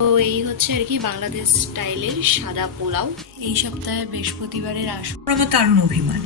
তো এই হচ্ছে আর কি বাংলাদেশ স্টাইলের সাদা পোলাও। এই সপ্তাহে বৃহস্পতিবারের আসর আমার দারুণ অভিমান।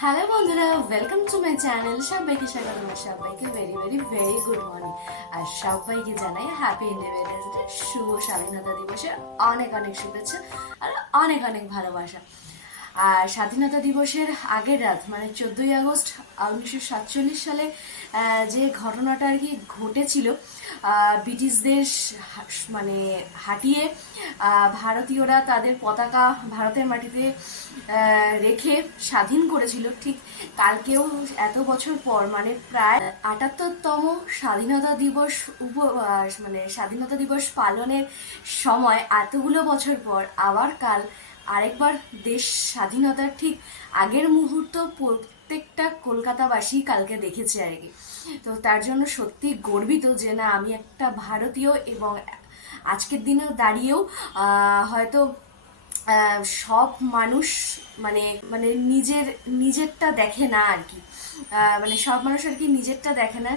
হ্যালো বন্ধুরা ওয়েলকাম টু মাই চ্যানেল সবাইকে স্বাগত সবাইকে very very very good morning আর সবাইকে জানাই হ্যাপি ইন্ডিপেন্ডেন্স ডে শুভ স্বাধীনতা দিবসের অনেক অনেক শুভেচ্ছা আর অনেক অনেক ভালোবাসা। আর স্বাধীনতা দিবসের আগের রাত মানে চোদ্দোই আগস্ট উনিশশো সাতচল্লিশ সালে যে ঘটনাটা আর কি ঘটেছিল ব্রিটিশদের মানে হাঁটিয়ে ভারতীয়রা তাদের পতাকা ভারতের মাটিতে রেখে স্বাধীন করেছিল। ঠিক কালকেও এত বছর পর মানে প্রায় আটাত্তরতম স্বাধীনতা দিবস উপ মানে স্বাধীনতা দিবস পালনের সময় এতগুলো বছর পর আবার কাল আরেকবার দেশ স্বাধীনতার ঠিক আগের মুহূর্ত প্রত্যেকটা কলকাতাবাসী কালকে দেখেছে আর কি। তো তার জন্য সত্যি গর্বিত যে না, আমি একটা ভারতীয় এবং আজকের দিনেও দাঁড়িয়েও হয়তো সব মানুষ মানে মানে নিজের, নিজেরটা দেখে না আর কি। মানে সব মানুষ আর কি নিজেরটা দেখে না।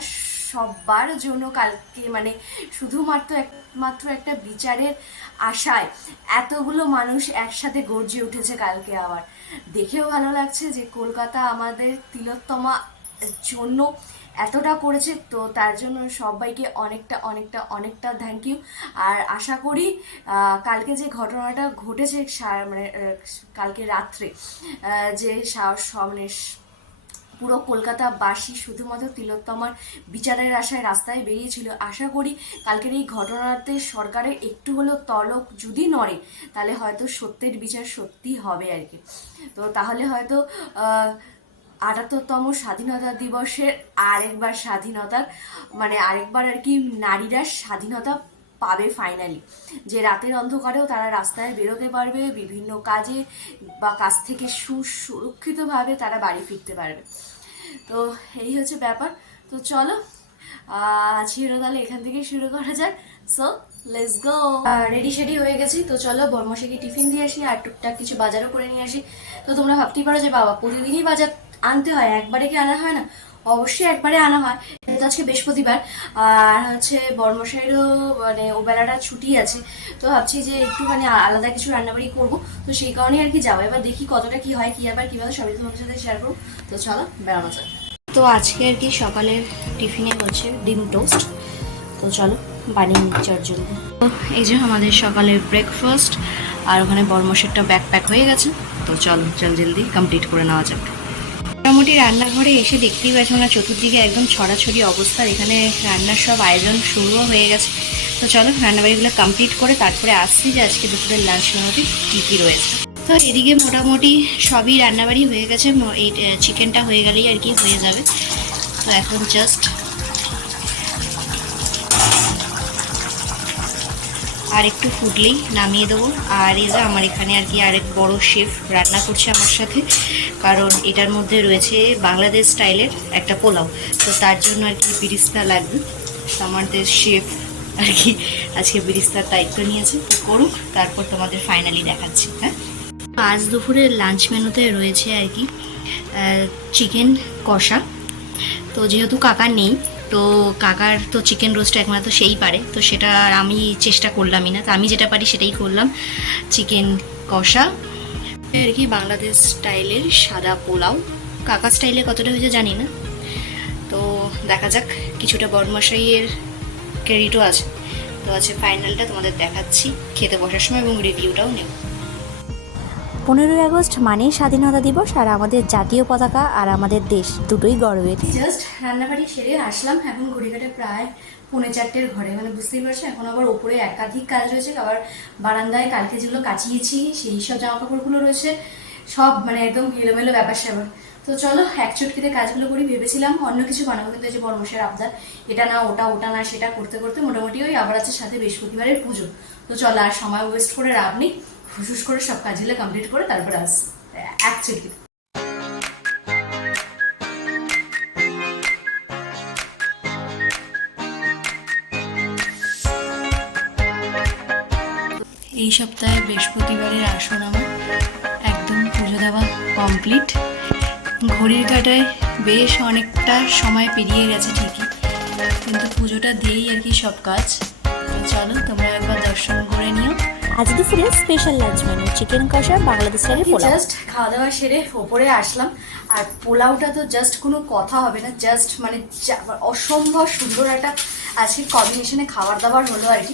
সবার জন্য কালকে মানে শুধুমাত্র একমাত্র একটা বিচারের আশায় এতগুলো মানুষ একসাথে গর্জে উঠেছে কালকে আবার। দেখেও ভালো লাগছে যে কলকাতা আমাদের তিলোত্তমা জন্য এতটা করেছে, তো তার জন্য সবাইকে অনেকটা অনেকটা অনেকটা থ্যাংক ইউ আর আশা করি কালকে যে ঘটনাটা ঘটেছে মানে কালকে রাত্রে যে মানে পুরো কলকাতাবাসী শুধুমাত্র তিলোত্তমার বিচারের আশায় রাস্তায় বেরিয়েছিল। আশা করি কালকের এই ঘটনাতে সরকারের একটু হলেও তলক যদি নড়ে, তাহলে হয়তো সত্যের বিচার সত্যি হবে আর কি। তো তাহলে হয়তো আটাত্তরতম স্বাধীনতা দিবসের আরেকবার স্বাধীনতার মানে আরেকবার আর কি নারীরা স্বাধীনতা পাবে ফাইনালি যে রাতের অন্ধকারেও তারা রাস্তায় বেরোতে পারবে, বিভিন্ন কাজে বা কাজ থেকে সুসুরক্ষিতভাবে তারা বাড়ি ফিরতে পারবে। তো এই হচ্ছে ব্যাপার। তো চলো আজকে তাহলে এখান থেকেই শুরু করা যাক। So let's go ready steady হয়ে গেছি। তো চলো বর্মশাকে টিফিন দিয়ে আসি আর টুকটাক কিছু বাজারও করে নিয়ে আসি। তো তোমরা ভাবতেই পারো যে, বাবা, প্রতিদিনই বাজার আনতে হয়, একবারে কি আনা হয় না? অবশ্যই একবারে আনা হয়। যেহেতু আজকে বৃহস্পতিবার, আর হচ্ছে বর্মশাইয়েরও মানে ও বেলাটা ছুটি আছে, তো ভাবছি যে একটুখানি আ- আলাদা কিছু রান্নাবাড়ি করব। তো সেই কারণেই আর কি যাব। এবার দেখি কতটা কি হয়, কি আবার কীভাবে সবই তোমাদের সাথে শেয়ার করব। তো চলো, বেড়ানো যাক। তো আজকে আর কি সকালের টিফিনে হচ্ছে ডিম টোস্ট। তো চলো, বানিয়ে নিচ্ছি ওর জন্য। তো এই যে আমাদের সকালের ব্রেকফাস্ট আর ওখানে বর্মশেরটা ব্যাক প্যাক হয়ে গেছে। তো চলো জল জলদি কমপ্লিট করে নেওয়া যাক। মোটামুটি রান্নাঘরে এসে দেখতেই পাচ্ছ না চতুর্দিকে একদম ছড়াছড়ি অবস্থা এখানে রান্নার সব আয়োজন শুরুও হয়ে গেছে। তো চলো রান্নাবাড়িগুলো কমপ্লিট করে তারপরে আসছি যে আজকে দুপুরের লাঞ্চ মেনুতে কী কী রয়েছে। তো এদিকে মোটামুটি সবই রান্নাবাড়ি হয়ে গেছে এই চিকেনটা হয়ে গেলেই আর কি হয়ে যাবে। তো এখন জাস্ট আর একটু ফুটলেই নামিয়ে দেবো। আর এই যে আমার এখানে আর কি আরেক বড় শেফ রান্না করছে আমার সাথে। কারণ এটার মধ্যে রয়েছে বাংলাদেশ স্টাইলের একটা পোলাও। তো তার জন্য আর কি বিরিস্তা লাগবে। আমাদের শেফ আর কি আজকে বিরিস্তার দায়িত্ব নিয়েছে, তো করুক, তারপর তোমাদের ফাইনালি দেখাচ্ছি হ্যাঁ? আজ দুপুরে লাঞ্চ মেনুতে রয়েছে আর কি চিকেন কষা। তো যেহেতু কাকা নেই তো কাকার তো চিকেন রোস্ট একমাত্র সেই পারে, তো সেটা আর আমি চেষ্টা করলামই না। তো আমি যেটা পারি সেটাই করলাম চিকেন কষা। আর কি, বাংলাদেশ স্টাইলের সাদা পোলাও। কাকা স্টাইলে কতটা হয়েছে জানি না। তো দেখা যাক, কিছুটা বরমশাইয়ের ক্রেডিটও আছে। তো আছে ফাইনালটা তোমাদের দেখাচ্ছি, খেতে বসার সময় এবং রিভিউটাও নেব। পনেরোই আগস্ট মানেই স্বাধীনতা দিবস আর আমাদের জাতীয় পতাকা আর আমাদের দেশ দুটোই গর্বের জাস্ট রান্নাবাড়ি সেরে আসলাম, এখন ঘড়িঘাটে প্রায় পৌনে চারটের ঘরে। মানে বুঝতেই পারছ, এখন আবার ওপরে একাধিক কাজ রয়েছে, আবার বারান্দায় কালকে যেগুলো কাচিয়েছি সেই সব জামা কাপড়গুলো রয়েছে, সব মানে একদম এলোমেলো ব্যাপার স্যাপার। তো চলো, এক চটকিতে কাজগুলো করি, ভেবেছিলাম অন্য কিছু বানাবো, কিন্তু যে বর্মশের আবদার, এটা না, ওটা ওটা না, সেটা করতে করতে মোটামুটি ওই আবার আছে সাথে বৃহস্পতিবারের পুজো। তো চলো, আর সময় ওয়েস্ট করে লাভ নেই। হুসুস করে সব কাজ কাজগুলো কমপ্লিট করে তারপরে আস অ্যাকচুয়ালি এই সপ্তাহে বৃহস্পতিবারের আসর আমার একদম পুজো দেওয়া কমপ্লিট ঘড়ির কাটায় বেশ অনেকটা সময় পেরিয়ে গেছে ঠিকই, কিন্তু পুজোটা দিয়েই আর কি সব কাজ। চলো তোমরা একবার দর্শন করে নিও। আজ দুপুরে স্পেশাল লাঞ্চ মেনু চিকেন কষা বাংলাদেশ পোলাও। জাস্ট খাওয়া দাওয়া সেরে ওপরে আসলাম। আর পোলাওটা তো জাস্ট কোনো কথা হবে না জাস্ট মানে অসম্ভব সুন্দর একটা আজকে কম্বিনেশনে খাবার দাবার হলো আর কি।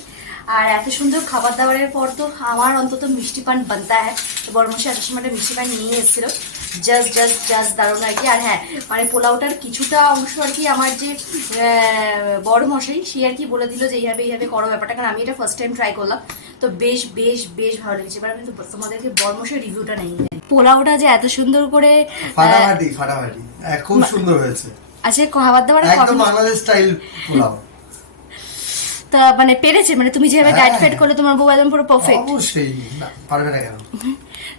আর এত সুন্দর খাবার দাবারের পর তো আমার অন্তত মিষ্টি পান বানতা হ্যাঁ সময় একটা মিষ্টি পান নিয়ে এসেছিল। জাস্ট জাস্ট জাস্ট দারুণ আর কি। আর হ্যাঁ মানে পোলাওটার কিছুটা অংশ আর কি আমার যে বড় মশাই সে আর কি বলে দিল যে এইভাবে এইভাবে করো ব্যাপারটা। কারণ আমি এটা ফার্স্ট টাইম ট্রাই করলাম। তো বেশ বেশ বেশ ভালো লেগেছে। এবার আমি তো তোমাদেরকে বড় মশাই রিভিউটা নেই। পোলাওটা যে এত সুন্দর করে ফাটাফাটি ফাটাফাটি। খুব সুন্দর হয়েছে। আজকে খাবার দাবার একদম বাংলাদেশ স্টাইল পোলাও। তা মানে পেরেছে মানে তুমি যেভাবে গাইড ফাইড ফেট করলে তোমার বউ একদম পুরো পারফেক্ট অবশ্যই না, পারবে না কেন?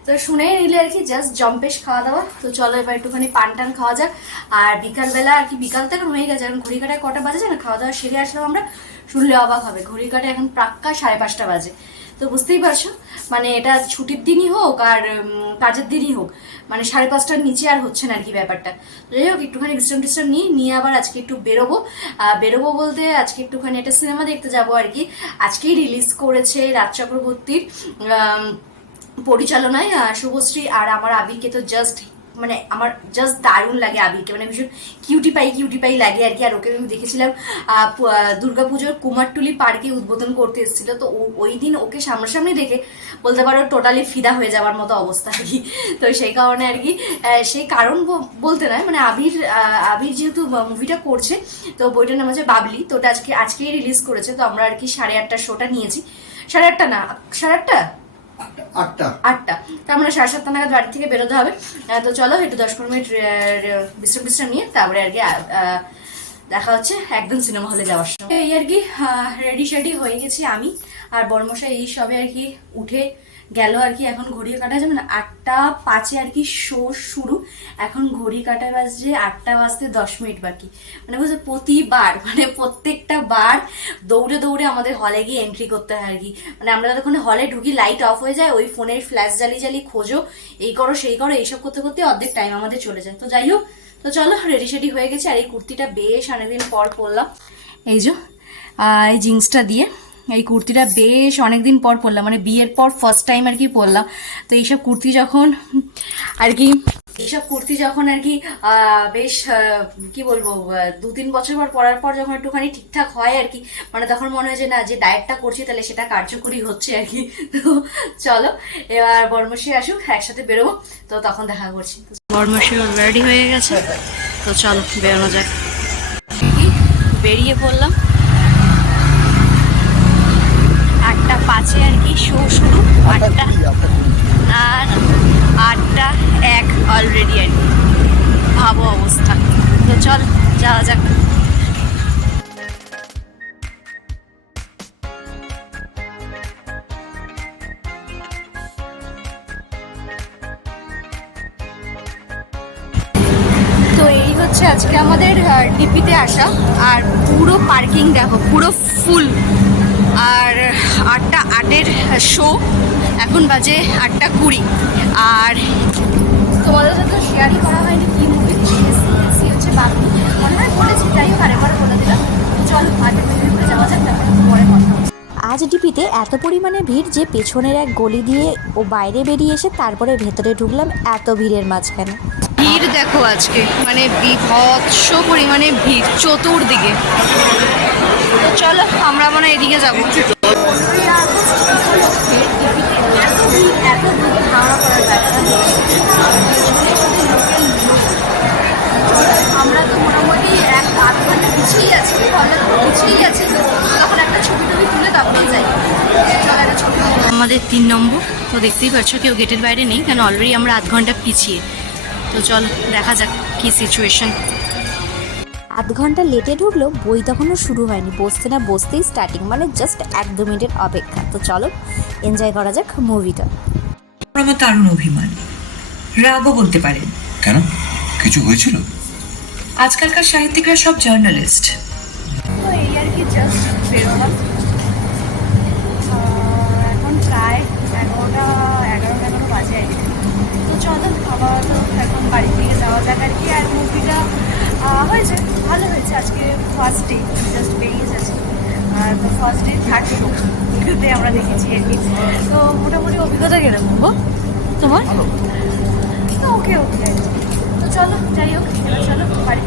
তো শুনেই নিলে আর কি জাস্ট জম্পেশ খাওয়া দাওয়া তো চলো এবার একটুখানি পান টান খাওয়া যাক। আর বিকালবেলা আর কি বিকাল তো হয়ে গেছে এখন ঘড়ি কাটায় কটা বাজে না খাওয়া দাওয়া সেরে আসলাম আমরা শুনলে অবাক হবে। ঘড়ি কাটায় এখন প্রাক্কা সাড়ে পাঁচটা বাজে। তো বুঝতেই পারছ? মানে এটা ছুটির দিনই হোক আর কাজের দিনই হোক। মানে সাড়ে পাঁচটার নিচে আর হচ্ছে না আর কি ব্যাপারটা। যাই হোক, একটুখানি বিশ্রাম টিশ্রাম নিয়ে নিয়ে আবার আজকে একটু বেরোবো। বেরোবো বলতে আজকে একটুখানি একটা সিনেমা দেখতে যাব আর কি। আজকেই রিলিজ করেছে রাজ চক্রবর্তীর পরিচালনায় শুভশ্রী আর আমার আবিরকে তো জাস্ট মানে আমার জাস্ট দারুণ লাগে আবিরকে। মানে ভীষণ কিউটি পাই কিউটি পাই লাগে আর কি। আর ওকে আমি দেখেছিলাম দুর্গাপুজোর কুমারটুলি পার্কে উদ্বোধন করতে এসেছিল। তো ওই দিন ওকে সামনাসামনি দেখে বলতে পারো টোটালি ফিদা হয়ে যাওয়ার মতো অবস্থা আর কি। তো সেই কারণে আর কি সেই কারণ বলতে নয় মানে আবির আবির যেহেতু মুভিটা করছে, তো বইটার নাম হচ্ছে বাবলি। তো ওটা আজকে, আজকেই রিলিজ করেছে। তো আমরা আর কি সাড়ে আটটার শোটা নিয়েছি। সাড়ে আটটা না, সাড়ে আটটা? আটটা। আটটা। আমরা সাড়ে সাতটা নাগাদ বাড়ি থেকে বেরোতে হবে। তো চলো, একটু দশ পনেরো মিনিট বিশ্রাম বিশ্রাম নিয়ে তারপরে আর কি দেখা হচ্ছে একদম সিনেমা হলে যাওয়ার সময়। এই আর কি রেডি শেডি হয়ে গেছি আমি। আর বর্মশাই এই সবে আর কি উঠে গেল আর কি, এখন ঘড়ি কাটা যাবে না, আটটা পাঁচে আর কি শো শুরু। এখন ঘড়ি কাটা বাজছে আটটা বাজতে দশ মিনিট বাকি। মানে বুঝছ প্রতিবার মানে প্রত্যেকটা বার দৌড়ে দৌড়ে আমাদের হলে গিয়ে এন্ট্রি করতে হয় আর কি। মানে আমরা যতক্ষণ হলে ঢুকি লাইট অফ হয়ে যায়, ওই ফোনের ফ্ল্যাশ জ্বালিয়ে জ্বালিয়ে খোঁজো, এই করো, সেই করো, এইসব করতে করতে অর্ধেক টাইম আমাদের চলে যায়। তো যাই হোক, তো চলো রেডি সেডি হয়ে গেছে। আর এই কুর্তিটা বেশ অনেকদিন পর পরলাম। এই যে এই জিন্সটা দিয়ে এই কুর্তিটা বেশ অনেকদিন পর পরলাম মানে বিয়ের পর ফার্স্ট টাইম আর কি পরলাম। তো এইসব কুর্তি যখন, আর কি, এইসব কুর্তি যখন আর কি বেশ কি বলব দু তিন বছর পর পরার পর যখন একটুখানি ঠিকঠাক হয় আর কি মানে তখন মনে হয় যে না, যে ডায়েটটা করছি তাহলে সেটা কার্যকরী হচ্ছে আর কি। তো চলো, এবার বর্মশী আসুক, একসাথে বেরোবো। তো তখন দেখা করছি। বর্মশী রেডি হয়ে গেছে। তো চলো, বেরোনো যাক। বেরিয়ে পড়লাম। পাঁচে আর কি শো শুরু আটটা আর আটটা এক অলরেডি আর কি। ভাবো অবস্থা। তো চল যাওয়া যাক। তো এই হচ্ছে আজকে আমাদের ডিপিতে আসা। আর পুরো পার্কিং দেখো পুরো ফুল আটটা আটের শো এখন বাজে আটটা কুড়ি। আর তোমাদের সাথে শেয়ারই করা হয়নি কি মুভি এসি হচ্ছে বাকি। মনে হয় বলেছি আরেকবার বলে দিলাম। চল ভিতরে যাওয়া যাক পরে কথা আজ ডিপিতে এত পরিমাণে ভিড় যে পেছনের এক গলি দিয়ে ও বাইরে বেরিয়ে এসে তারপরে ভেতরে ঢুকলাম এত ভিড়ের মাঝখানে। ভিড় দেখো আজকে। মানে বিভৎস পরিমাণে ভিড় চতুর্দিকে। চলো আমরা মানে এদিকে যাব। আমাদের তিন নম্বর। তো দেখতেই পাচ্ছ কেউ গেটের বাইরে নেই কেন অলরেডি আমরা আধ ঘণ্টা পিছিয়ে। তো চল দেখা যাক কি সিচুয়েশন আধ ঘণ্টা লেটে ঢুকলেও বই তখনও শুরু হয়নি। বসতে না বসতেই স্টার্টিং মানে জাস্ট এক দু মিনিটের অপেক্ষা। তো চলো এনজয় করা যাক মুভিটা আমার দারুণ অভিমান। রাগও বলতে পারেন। কেন? কিছু হয়েছিল? আজকালকার সাহিত্যিকরা সব জার্নালিস্ট তো এই আর কি জাস্ট বেরোলাম আহ, এখন প্রায় এগারোটা এগারো এগারো বাজে আর কি তো চলো আবার তো এখন বাড়ির দিকে যাওয়া যাক হয়েছে ভালো হয়েছে। আজকে ফার্স্ট ডে জাস্ট বেরিয়ে যাচ্ছে। আর ফার্স্ট ডে থার্ড শো তে আমরা দেখেছি আর কি। তো মোটামুটি অভিজ্ঞতা কীরকম গো তোমার? তো ওকে ওকে তো চলো যাই হোক চলো বাড়ি